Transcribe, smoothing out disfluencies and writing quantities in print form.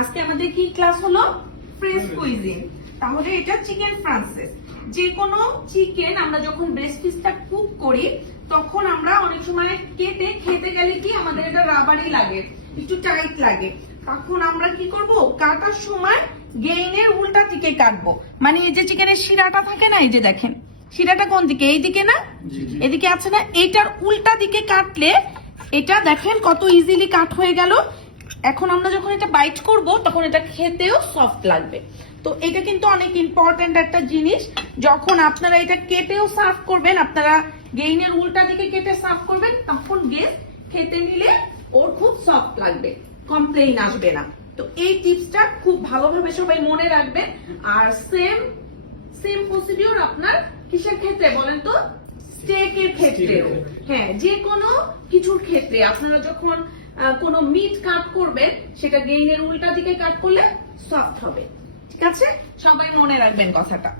আজকে আমাদের কি ক্লাস হলো? French cuisine. তাহলে এটা চিকেন ফ্রান্সিস। যে কোনো চিকেন আমরা যখন ব্রেস্ট পিসটা কুক করি তখন আমরা অনেক সময় কেটে খেতে গেলে কি আমাদের এটা রাবারি লাগে, একটু টাইট লাগে। তখন আমরা কি করব, কাটার সময় গেইনের উল্টা দিকে কাটবো। মানে এই যে চিকেনের শিরাটা থাকে না, এই যে দেখেন শিরাটা কোন দিকে, এই দিকে না, এদিকে আছে না, এইটার উল্টা দিকে কাটলে এটা দেখেন কত ইজিলি কাট হয়ে গেল। এখন আমরা যখন এটা বাইট করব তখন এটা খেতেও সফট লাগবে। তো এটা কিন্তু অনেক ইম্পর্টেন্ট একটা জিনিস। যখন আপনারা এটা কেটেও সার্ভ করবেন, আপনারা গেইনের উল্টা দিকে কেটে সার্ভ করবেন, তখন গেস্ট খেতে নিলে ওর খুব সফট লাগবে, কমপ্লেইন আসবে না। তো এই টিপসটা খুব ভালোভাবে সবাই মনে রাখবেন। আর সেম প্রসিডিউর আপনার কিসের ক্ষেত্রে বলেন তো? স্টেকের ক্ষেত্রেও। হ্যাঁ, যে কোনো কিছুর ক্ষেত্রে আপনারা যখন কোনো মিট কাট করবেন সেটা গেইনের উল্টা দিকে কাট করলে সফট হবে। ঠিক আছে, সবাই মনে রাখবেন কথাটা।